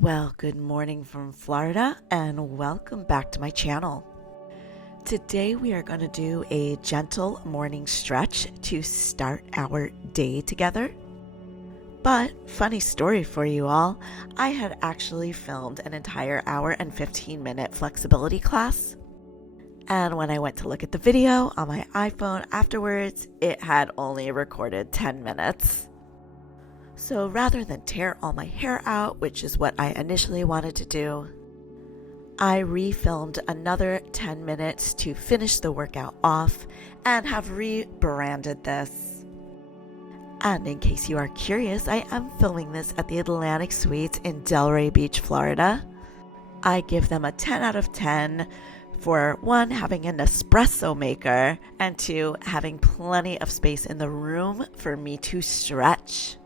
Well, good morning from Florida and welcome back to my channel. Today we are going to do a gentle morning stretch to start our day together. But funny story for you all, I had actually filmed an entire hour and 15-minute flexibility class. And when I went to look at the video on my iPhone afterwards, it had only recorded 10 minutes. So rather than tear all my hair out, which is what I initially wanted to do, I refilmed another 10 minutes to finish the workout off and have rebranded this. And in case you are curious, I am filming this at the Atlantic Suites in Delray Beach, Florida. I give them a 10 out of 10 for 1, having an espresso maker, and 2, having plenty of space in the room for me to stretch.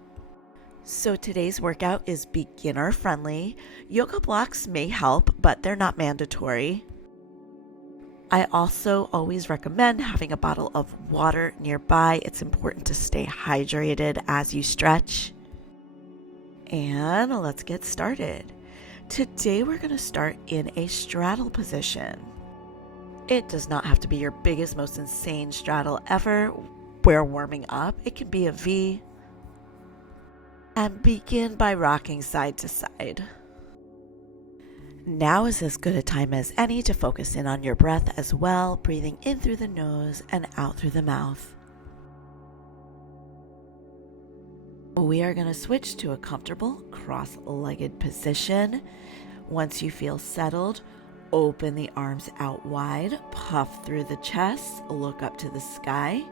So today's workout is beginner friendly. Yoga blocks may help, but they're not mandatory. I also always recommend having a bottle of water nearby. It's important to stay hydrated as you stretch. And let's get started. Today we're going to start in a straddle position. It does not have to be your biggest, most insane straddle ever. We're warming up. It can be a V. And begin by rocking side to side. Now is as good a time as any to focus in on your breath as well, breathing in through the nose and out through the mouth. We are going to switch to a comfortable cross-legged position. Once you feel settled, open the arms out wide, puff through the chest, look up to the sky.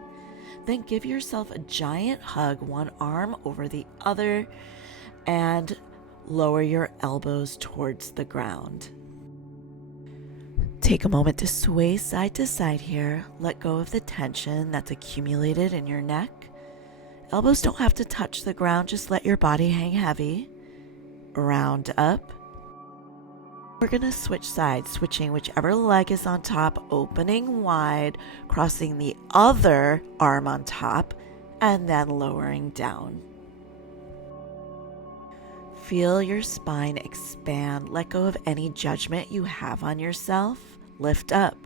Then give yourself a giant hug, one arm over the other, and lower your elbows towards the ground. Take a moment to sway side to side here. Let go of the tension that's accumulated in your neck. Elbows don't have to touch the ground, just let your body hang heavy. Round up. We're going to switch sides, switching whichever leg is on top, opening wide, crossing the other arm on top, and then lowering down. Feel your spine expand. Let go of any judgment you have on yourself. Lift up.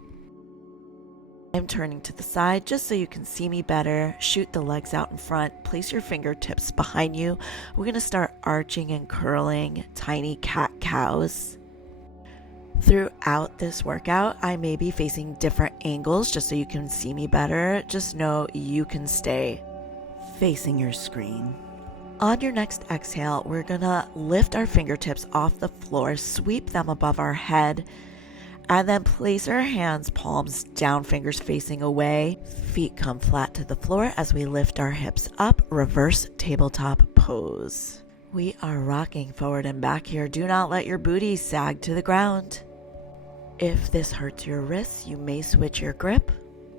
I'm turning to the side just so you can see me better. Shoot the legs out in front. Place your fingertips behind you. We're going to start arching and curling, tiny cat-cows. Throughout this workout, I may be facing different angles just so you can see me better. Just know you can stay facing your screen. On your next exhale, we're gonna lift our fingertips off the floor, sweep them above our head, and then place our hands, palms down, fingers facing away. Feet come flat to the floor as we lift our hips up, reverse tabletop pose. We are rocking forward and back here. Do not let your booty sag to the ground. If this hurts your wrists, you may switch your grip.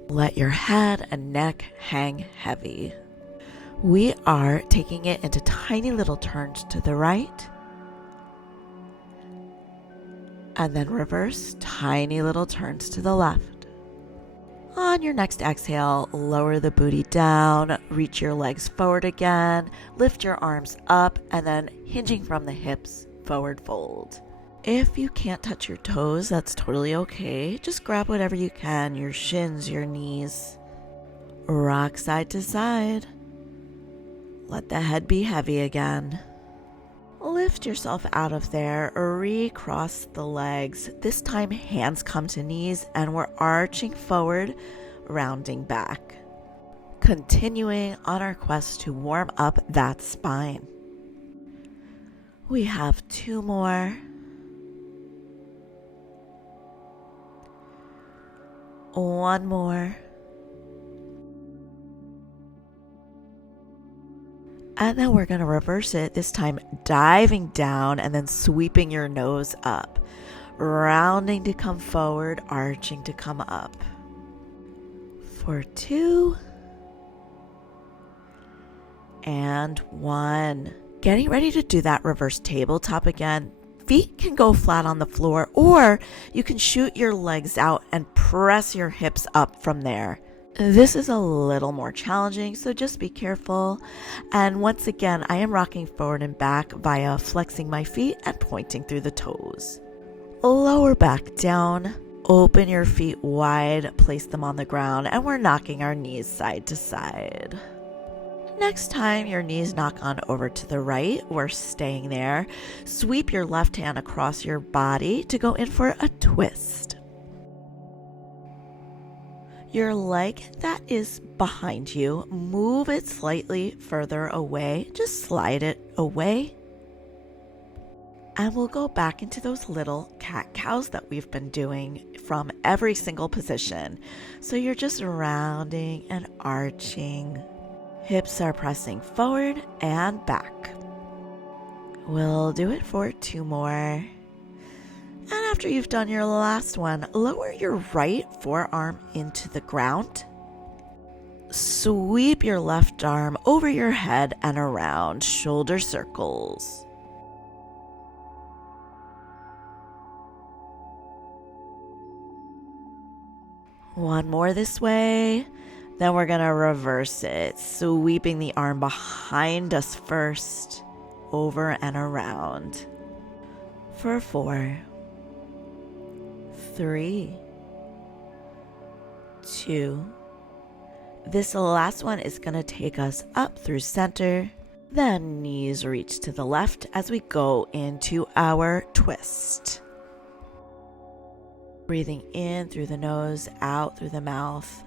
Let your head and neck hang heavy. We are taking it into tiny little turns to the right. And then reverse, tiny little turns to the left. On your next exhale, lower the booty down, reach your legs forward again, lift your arms up, and then hinging from the hips, forward fold. If you can't touch your toes, that's totally okay. Just grab whatever you can, your shins, your knees. Rock side to side. Let the head be heavy again. Lift yourself out of there, recross the legs. This time hands come to knees and we're arching forward, rounding back. Continuing on our quest to warm up that spine. We have 2 more. One more. And then we're going to reverse it, this time diving down and then sweeping your nose up. Rounding to come forward, arching to come up. For 2. And 1. Getting ready to do that reverse tabletop again. Feet can go flat on the floor, or you can shoot your legs out and press your hips up from there. This is a little more challenging, so just be careful. And once again, I am rocking forward and back via flexing my feet and pointing through the toes. Lower back down, open your feet wide, place them on the ground, and we're knocking our knees side to side. Next time your knees knock on over to the right, we're staying there. Sweep your left hand across your body to go in for a twist. Your leg that is behind you, move it slightly further away. Just slide it away. And we'll go back into those little cat-cows that we've been doing from every single position. So you're just rounding and arching. Hips are pressing forward and back. We'll do it for 2 more. And after you've done your last one, lower your right forearm into the ground. Sweep your left arm over your head and around, shoulder circles. One more this way. Then we're going to reverse it, sweeping the arm behind us first, over and around. For 4, 3, 2. This last one is going to take us up through center. Then knees reach to the left as we go into our twist. Breathing in through the nose, out through the mouth.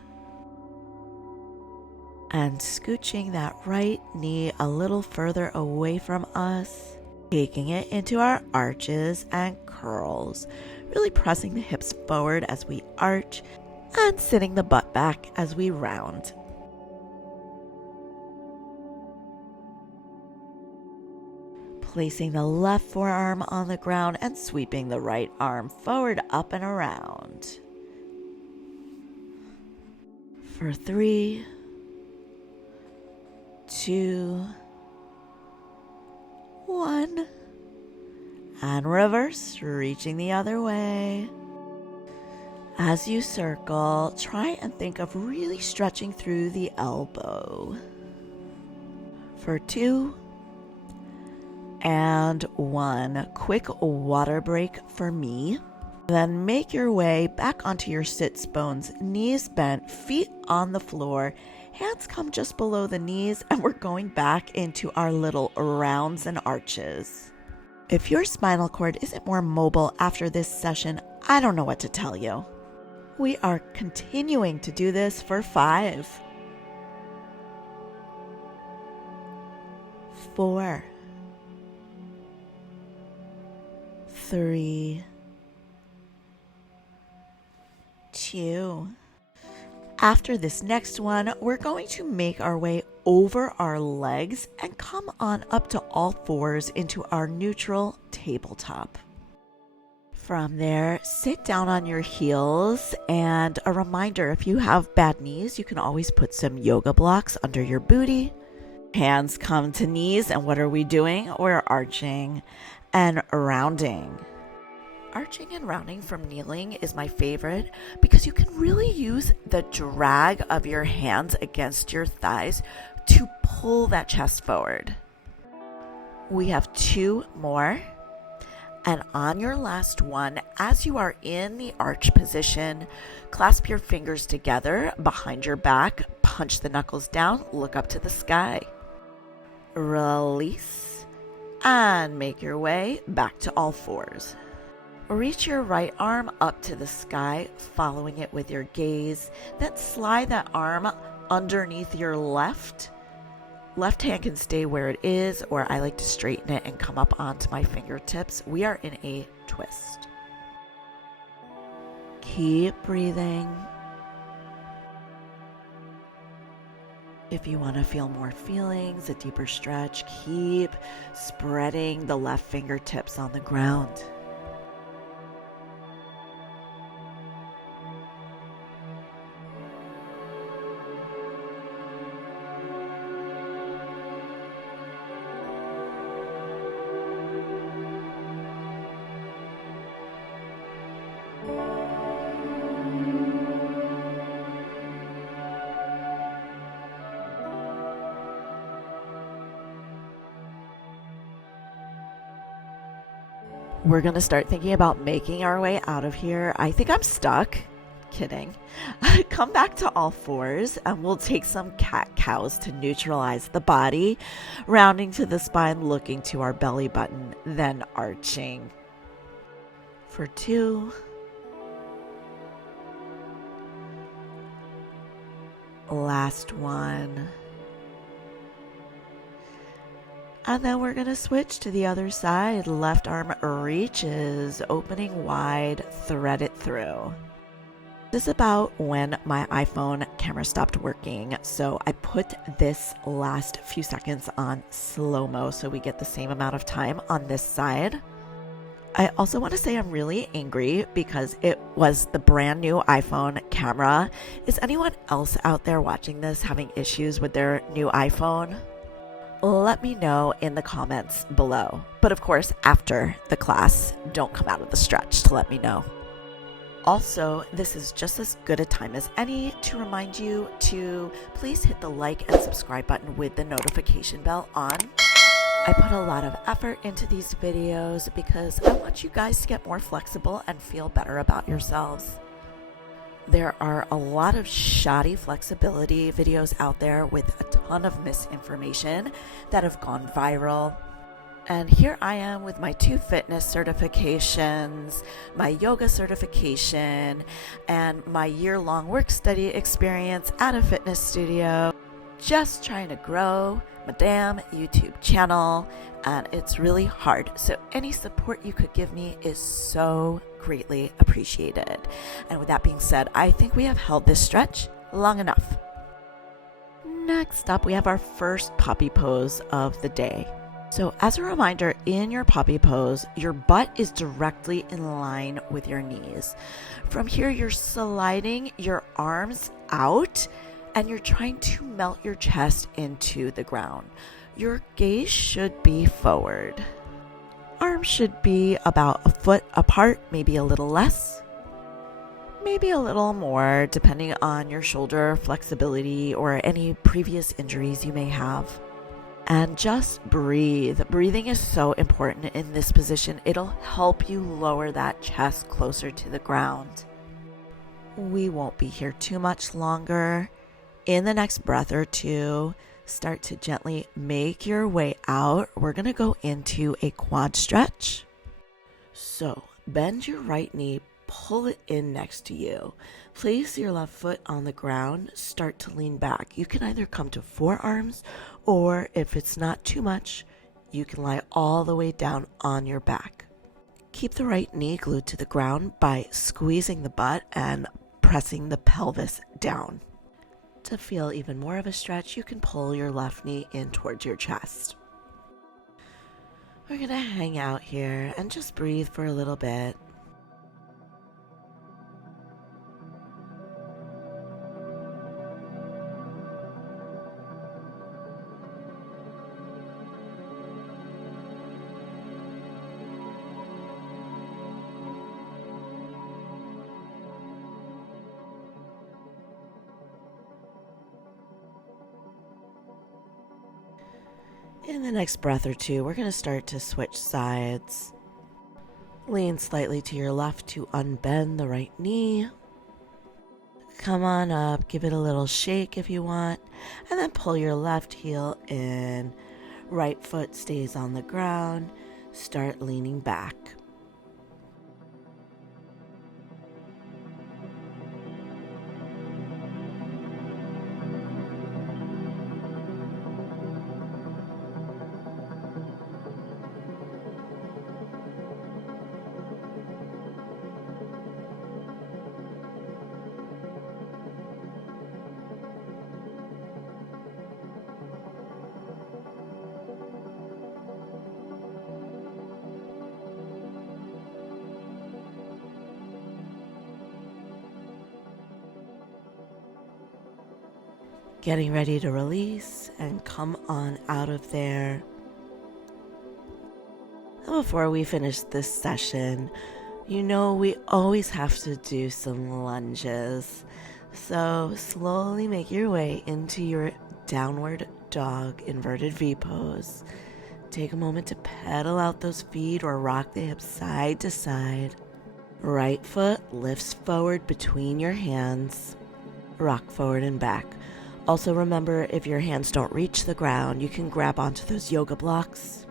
And scooching that right knee a little further away from us. Taking it into our arches and curls. Really pressing the hips forward as we arch and sitting the butt back as we round. Placing the left forearm on the ground and sweeping the right arm forward, up and around. For 3, 2, 1. And reverse, reaching the other way. As you circle, try and think of really stretching through the elbow. For 2 and 1. Quick water break for me. Then make your way back onto your sits bones, knees bent, feet on the floor. Hands come just below the knees, and we're going back into our little rounds and arches. If your spinal cord isn't more mobile after this session, I don't know what to tell you. We are continuing to do this for 5, 4, 3, 2. After this next one, we're going to make our way over our legs and come on up to all fours into our neutral tabletop. From there, sit down on your heels, and a reminder, if you have bad knees, you can always put some yoga blocks under your booty. Hands come to knees, and what are we doing? We're arching and rounding. Arching and rounding from kneeling is my favorite because you can really use the drag of your hands against your thighs to pull that chest forward. We have 2 more. And on your last one, as you are in the arch position, clasp your fingers together behind your back, punch the knuckles down, look up to the sky. Release, and make your way back to all fours. Reach your right arm up to the sky, following it with your gaze. Then slide that arm underneath your left. Left hand can stay where it is, or I like to straighten it and come up onto my fingertips. We are in a twist. Keep breathing. If you want to feel more feelings, a deeper stretch, keep spreading the left fingertips on the ground. we're going to start thinking about making our way out of here. I think I'm stuck. Kidding. Come back to all fours and we'll take some cat-cows to neutralize the body, rounding to the spine, looking to our belly button, then arching. For 2. Last one. And then we're going to switch to the other side. Left arm reaches, opening wide, thread it through. This is about when my iPhone camera stopped working, so I put this last few seconds on slow-mo so we get the same amount of time on this side. I also want to say I'm really angry because it was the brand new iPhone camera. Is anyone else out there watching this having issues with their new iPhone? Let me know in the comments below. But of course, after the class, don't come out of the stretch to let me know. Also, this is just as good a time as any to remind you to please hit the like and subscribe button with the notification bell on. I put a lot of effort into these videos because I want you guys to get more flexible and feel better about yourselves. There are a lot of shoddy flexibility videos out there with a ton of misinformation that have gone viral. And here I am with my 2 fitness certifications, my yoga certification, and my year-long work-study experience at a fitness studio. Just trying to grow my damn YouTube channel, and it's really hard. So any support you could give me is so greatly appreciated. And with that being said, I think we have held this stretch long enough. Next up, we have our first poppy pose of the day. So as a reminder, in your poppy pose, your butt is directly in line with your knees. From here, you're sliding your arms out and you're trying to melt your chest into the ground. Your gaze should be forward. Arms should be about a foot apart, maybe a little less, maybe a little more, depending on your shoulder flexibility or any previous injuries you may have. And just breathe. Breathing is so important in this position. It'll help you lower that chest closer to the ground. We won't be here too much longer. In the next breath or two, start to gently make your way out. We're going to go into a quad stretch. So bend your right knee, pull it in next to you. Place your left foot on the ground, start to lean back. You can either come to forearms, or if it's not too much, you can lie all the way down on your back. Keep the right knee glued to the ground by squeezing the butt and pressing the pelvis down. To feel even more of a stretch, you can pull your left knee in towards your chest. We're going to hang out here and just breathe for a little bit. In the next breath or two, we're going to start to switch sides. Lean slightly to your left to unbend the right knee. Come on up, give it a little shake if you want, and then pull your left heel in. Right foot stays on the ground. Start leaning back. Getting ready to release and come on out of there. And before we finish this session, you know we always have to do some lunges. So slowly make your way into your downward dog inverted V pose. Take a moment to pedal out those feet or rock the hips side to side. Right foot lifts forward between your hands. Rock forward and back. Also remember, if your hands don't reach the ground, you can grab onto those yoga blocks.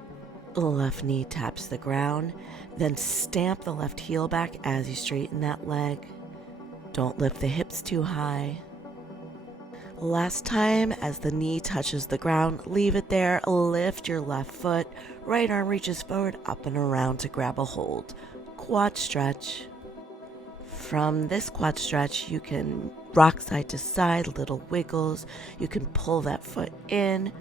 Left knee taps the ground, then stamp the left heel back as you straighten that leg. Don't lift the hips too high. Last time, as the knee touches the ground, leave it there. Lift your left foot. Right arm reaches forward, up and around to grab a hold. Quad stretch. From this quad stretch, you can rock side to side, little wiggles. You can pull that foot in.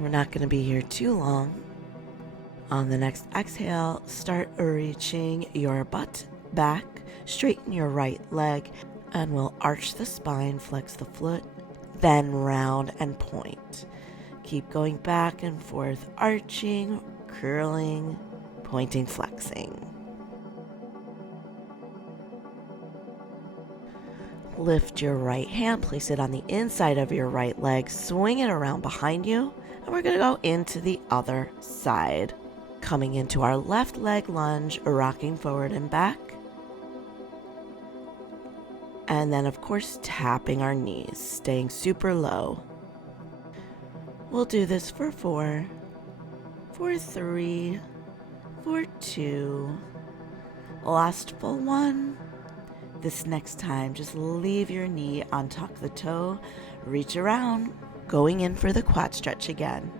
We're not going to be here too long. On the next exhale, start reaching your butt back. Straighten your right leg. And we'll arch the spine, flex the foot, then round and point. Keep going back and forth, arching, curling, pointing, flexing. Lift your right hand, place it on the inside of your right leg, swing it around behind you, and we're going to go into the other side. Coming into our left leg lunge, rocking forward and back. And then, of course, tapping our knees, staying super low. We'll do this for 4, for 3, for 2. Last full 1. This next time, just leave your knee on tuck the toe, reach around, going in for the quad stretch again.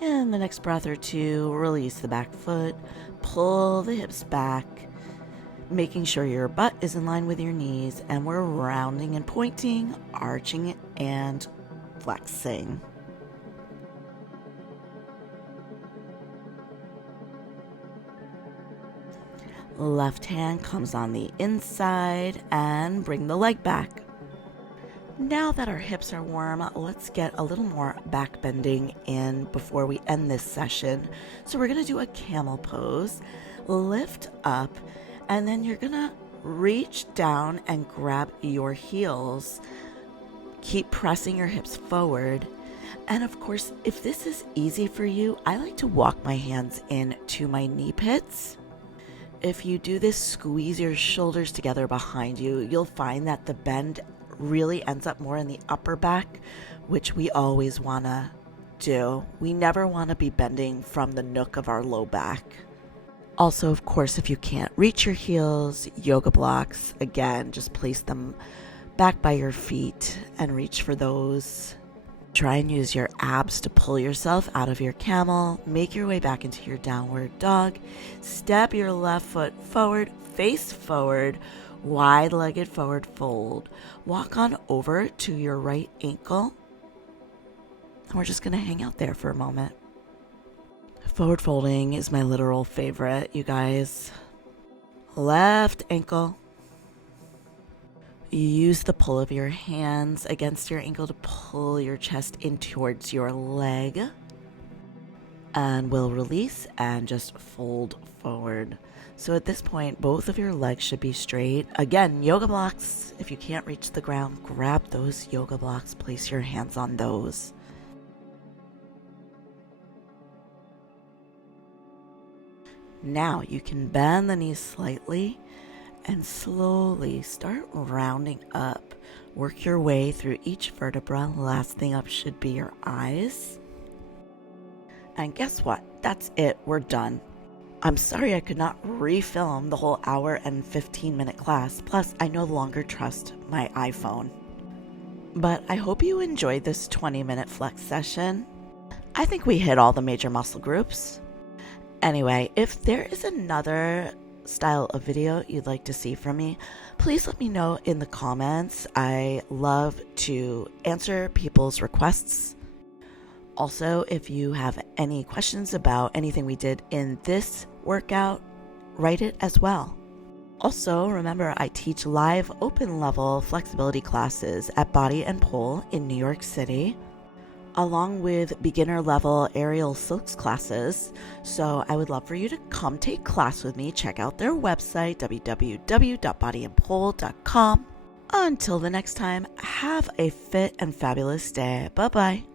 And the next breath or two, release the back foot, pull the hips back, making sure your butt is in line with your knees, and we're rounding and pointing, arching and flexing. Left hand comes on the inside and bring the leg back. Now that our hips are warm, let's get a little more back bending in before we end this session. So we're going to do a camel pose, lift up, and then you're going to reach down and grab your heels. Keep pressing your hips forward. And of course, if this is easy for you, I like to walk my hands into my knee pits. If you do this, squeeze your shoulders together behind you. You'll find that the bend really ends up more in the upper back, which we always want to do. We never want to be bending from the nook of our low back. Also, of course, if you can't reach your heels, yoga blocks, again, just place them back by your feet and reach for those. Try and use your abs to pull yourself out of your camel. Make your way back into your downward dog. Step your left foot forward, face forward, wide-legged forward fold. Walk on over to your right ankle. And we're just going to hang out there for a moment. Forward folding is my literal favorite, you guys. Left ankle. Use the pull of your hands against your ankle to pull your chest in towards your leg. And we'll release and just fold forward. So at this point, both of your legs should be straight. Again, yoga blocks. If you can't reach the ground, grab those yoga blocks. Place your hands on those. Now you can bend the knees slightly and slowly start rounding up. Work your way through each vertebra. Last thing up should be your eyes. And guess what? That's it. We're done. I'm sorry I could not refilm the whole hour and 15-minute class. Plus, I no longer trust my iPhone. But I hope you enjoyed this 20-minute flex session. I think we hit all the major muscle groups. Anyway, if there is another style of video you'd like to see from me, please let me know in the comments. I love to answer people's requests. Also, if you have any questions about anything we did in this workout, write it as well. Also, remember I teach live open level flexibility classes at Body and Pole in New York City, along with beginner level aerial silks classes. So I would love for you to come take class with me. Check out their website, www.bodyandpole.com. Until the next time, have a fit and fabulous day. Bye-bye.